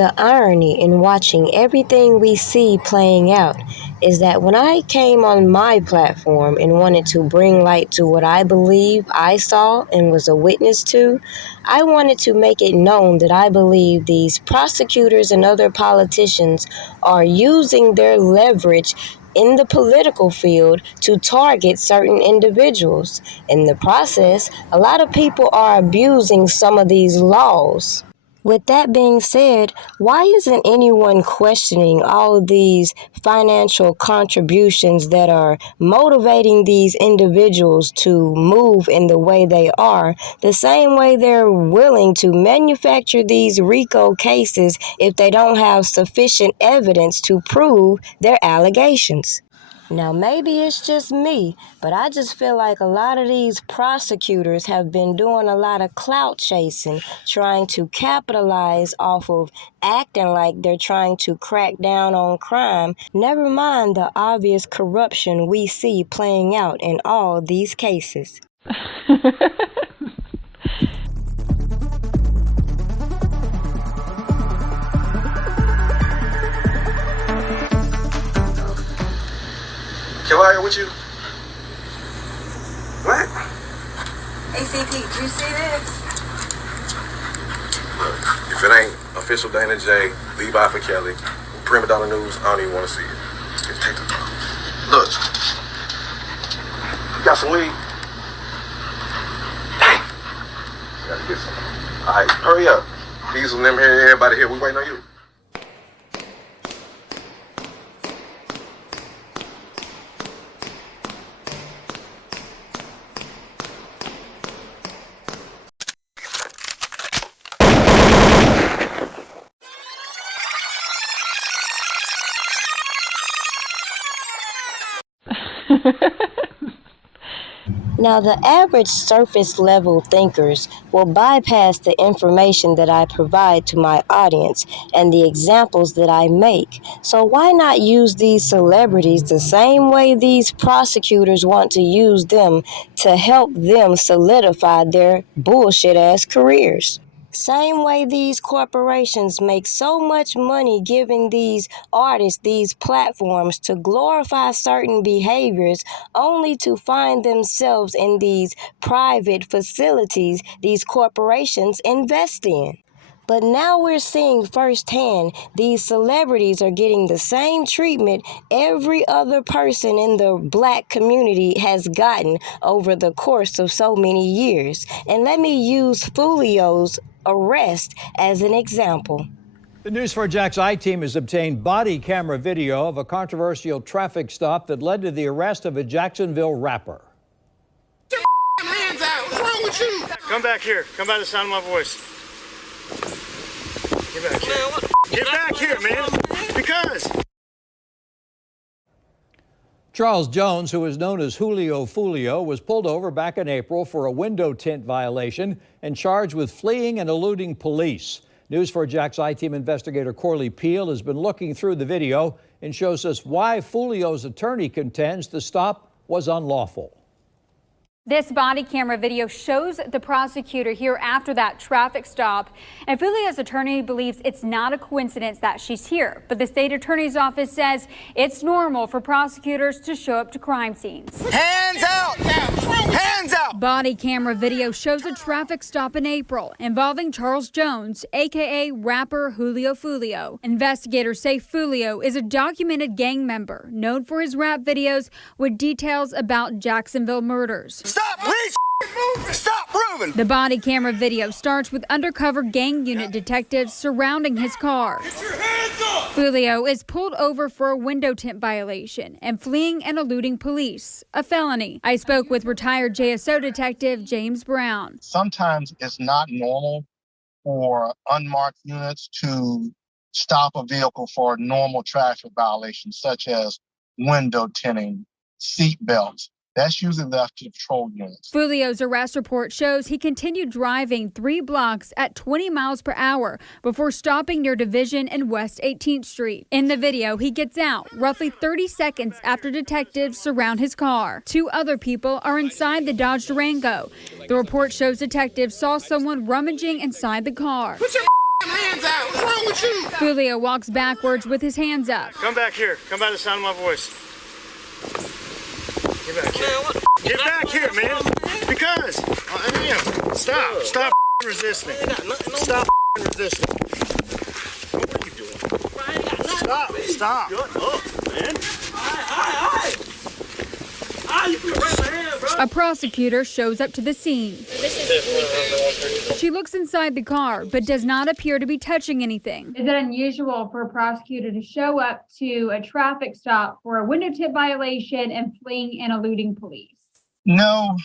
The irony in watching everything we see playing out is that when I came on my platform and wanted to bring light to what I believe I saw and was a witness to, I wanted to make it known that I believe these prosecutors and other politicians are using their leverage in the political field to target certain individuals. In the process, a lot of people are abusing some of these laws. With that being said, why isn't anyone questioning all these financial contributions that are motivating these individuals to move in the way they are, the same way they're willing to manufacture these RICO cases if they don't have sufficient evidence to prove their allegations? Now, maybe it's just me, but I just feel like a lot of these prosecutors have been doing a lot of clout chasing, trying to capitalize off of acting like they're trying to crack down on crime, never mind the obvious corruption we see playing out in all these cases. Julio with you? What? ACT, did you see this? Look, if it ain't official Dana J, Levi for Kelly, Prima Donna News, I don't even want to see it. Just take the phone. Look, you got some weed? Dang. Gotta get some. All right, hurry up. Diesel and them here, everybody here, we waiting on you. Now, the average surface-level thinkers will bypass the information that I provide to my audience and the examples that I make. So why not use these celebrities the same way these prosecutors want to use them to help them solidify their bullshit-ass careers? Same way these corporations make so much money giving these artists these platforms to glorify certain behaviors only to find themselves in these private facilities these corporations invest in. But now we're seeing firsthand these celebrities are getting the same treatment every other person in the black community has gotten over the course of so many years. And let me use Foolio's arrest as an example. The News4JAX I-team has obtained body camera video of a controversial traffic stop that led to the arrest of a Jacksonville rapper. Get your hands out. What's wrong with you? Come back here. Come by the sound of my voice. Get back here. Get back here, man. Because. Charles Jones, who is known as Julio Foolio, was pulled over back in April for a window tint violation and charged with fleeing and eluding police. News4JAX I-team investigator Corley Peel has been looking through the video and shows us why Foolio's attorney contends the stop was unlawful. This body camera video shows the prosecutor here after that traffic stop, and Foolio's attorney believes it's not a coincidence that she's here. But the state attorney's office says it's normal for prosecutors to show up to crime scenes. Hands out! Hands out! Body camera video shows a traffic stop in April involving Charles Jones, aka rapper Julio Foolio. Investigators say Foolio is a documented gang member known for his rap videos with details about Jacksonville murders. Stop, please! Stop moving! The body camera video starts with undercover gang unit detectives surrounding his car. Get your hands up! Foolio is pulled over for a window tint violation and fleeing and eluding police, a felony. I spoke with retired JSO detective James Brown. Sometimes it's not normal for unmarked units to stop a vehicle for normal traffic violations, such as window tinting, seat belts. That's usually left to patrol units. Foolio's arrest report shows he continued driving 3 blocks at 20 miles per hour before stopping near Division and West 18th Street. In the video, he gets out roughly 30 seconds after detectives surround his car. 2 other people are inside the Dodge Durango. The report shows detectives saw someone rummaging inside the car. Put your hands out. What's wrong with you? Julio walks backwards with his hands up. Come back here. Come by the sound of my voice. Get back here. Get back here, man. Because. Stop. Stop resisting. Stop resisting. What are you doing? Stop. Stop. Shut up, man. A prosecutor shows up to the scene. She looks inside the car, but does not appear to be touching anything. Is it unusual for a prosecutor to show up to a traffic stop for a window tint violation and fleeing and eluding police? No,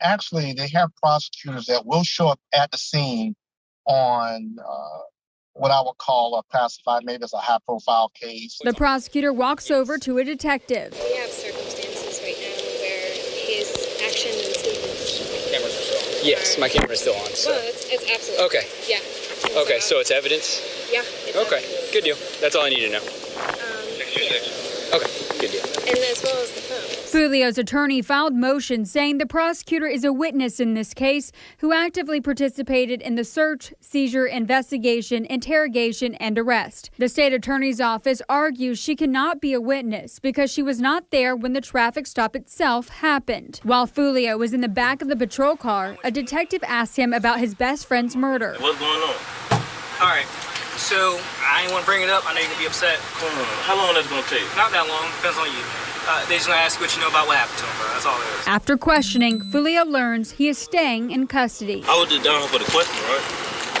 actually, they have prosecutors that will show up at the scene on what I would call a classified, maybe it's a high-profile case. The prosecutor walks over to a detective. We have circumstances right now where his actions and statements. Cameras are still on. Yes, my camera's still on. So. Well, it's absolutely. Okay. Yeah. Okay, so it's evidence? Yeah. It's okay, evidence. Good deal. That's all I need to know. Okay, good deal. And as well as the phone. Foolio's attorney filed motion saying the prosecutor is a witness in this case who actively participated in the search, seizure, investigation, interrogation, and arrest. The state attorney's office argues she cannot be a witness because she was not there when the traffic stop itself happened. While Foolio was in the back of the patrol car, a detective asked him about his best friend's murder. What's going on? All right, so I ain't want to bring it up. I know you're going to be upset. How long is it going to take? Not that long. Depends on you. They just going to ask what you know about what happened to him, bro. That's all it is. After questioning, Foolio learns he is staying in custody. I was just down here for the question, right?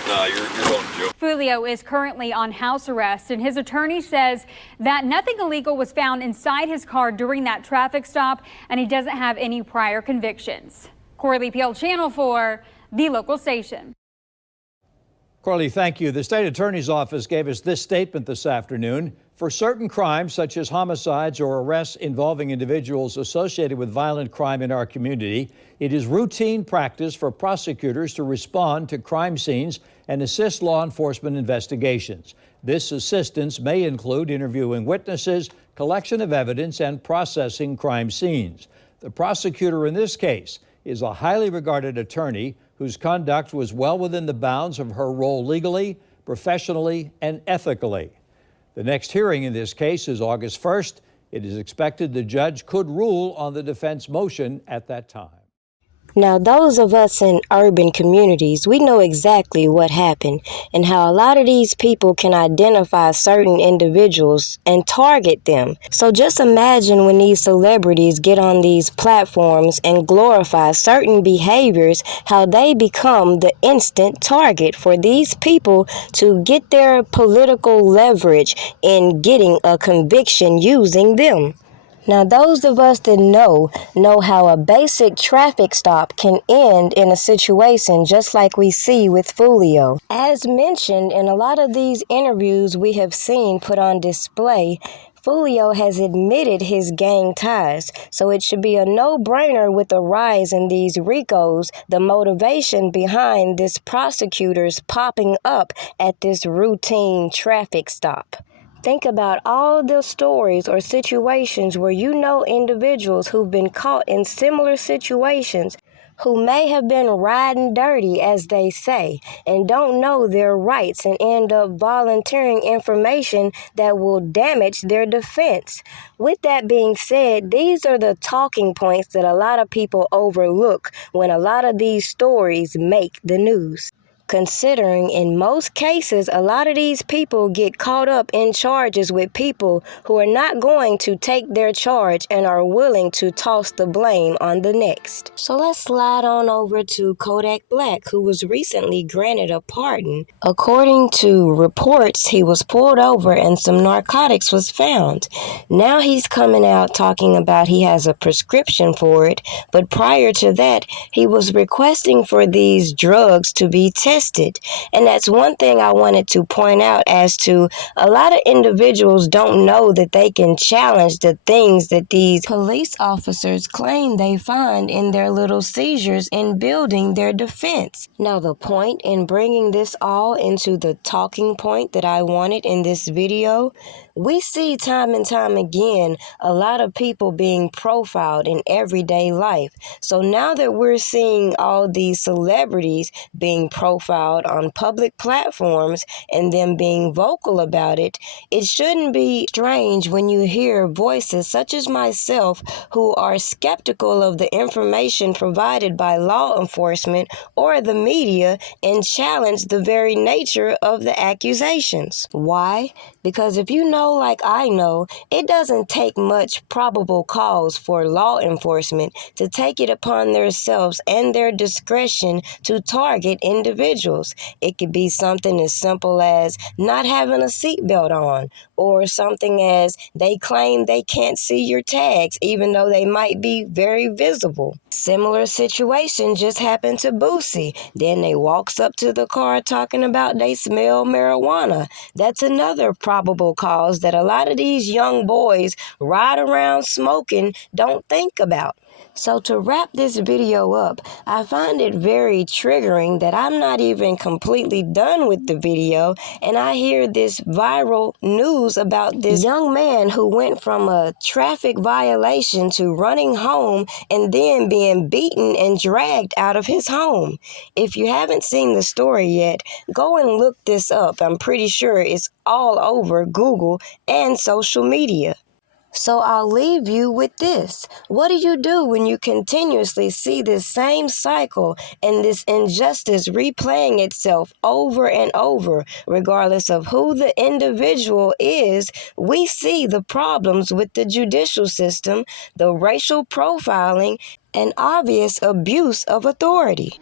Nah, you're going to jail. Foolio is currently on house arrest, and his attorney says that nothing illegal was found inside his car during that traffic stop, and he doesn't have any prior convictions. Corley Peel, Channel 4, the local station. Corley, thank you. The state attorney's office gave us this statement this afternoon. For certain crimes, such as homicides or arrests involving individuals associated with violent crime in our community, it is routine practice for prosecutors to respond to crime scenes and assist law enforcement investigations. This assistance may include interviewing witnesses, collection of evidence, and processing crime scenes. The prosecutor in this case is a highly regarded attorney whose conduct was well within the bounds of her role legally, professionally, and ethically. The next hearing in this case is August 1st. It is expected the judge could rule on the defense motion at that time. Now, those of us in urban communities, we know exactly what happened and how a lot of these people can identify certain individuals and target them. So just imagine when these celebrities get on these platforms and glorify certain behaviors, how they become the instant target for these people to get their political leverage in getting a conviction using them. Now, those of us that know how a basic traffic stop can end in a situation just like we see with Foolio. As mentioned in a lot of these interviews we have seen put on display, Foolio has admitted his gang ties, so it should be a no-brainer with the rise in these RICOs, the motivation behind this prosecutors popping up at this routine traffic stop. Think about all the stories or situations where you know individuals who've been caught in similar situations who may have been riding dirty, as they say, and don't know their rights and end up volunteering information that will damage their defense. With that being said, these are the talking points that a lot of people overlook when a lot of these stories make the news. Considering in most cases, a lot of these people get caught up in charges with people who are not going to take their charge and are willing to toss the blame on the next. So let's slide on over to Kodak Black, who was recently granted a pardon. According to reports, he was pulled over and some narcotics was found. Now he's coming out talking about he has a prescription for it, but prior to that, he was requesting for these drugs to be tested. And that's one thing I wanted to point out as to a lot of individuals don't know that they can challenge the things that these police officers claim they find in their little seizures in building their defense. Now, the point in bringing this all into the talking point that I wanted in this video, we see time and time again a lot of people being profiled in everyday life. So now that we're seeing all these celebrities being profiled profiled on public platforms and them being vocal about it, it shouldn't be strange when you hear voices such as myself who are skeptical of the information provided by law enforcement or the media and challenge the very nature of the accusations. Why? Because if you know like I know, it doesn't take much probable cause for law enforcement to take it upon themselves and their discretion to target individuals. It could be something as simple as not having a seatbelt on, or something as they claim they can't see your tags even though they might be very visible. Similar situation just happened to Boosie. Then they walks up to the car talking about they smell marijuana. That's another probable cause that a lot of these young boys ride around smoking don't think about. So to wrap this video up, I find it very triggering that I'm not even completely done with the video and I hear this viral news about this young man who went from a traffic violation to running home and then being beaten and dragged out of his home. If you haven't seen the story yet, go and look this up. I'm pretty sure it's all over Google and social media. So I'll leave you with this. What do you do when you continuously see this same cycle and this injustice replaying itself over and over, regardless of who the individual is? We see the problems with the judicial system, the racial profiling, and obvious abuse of authority.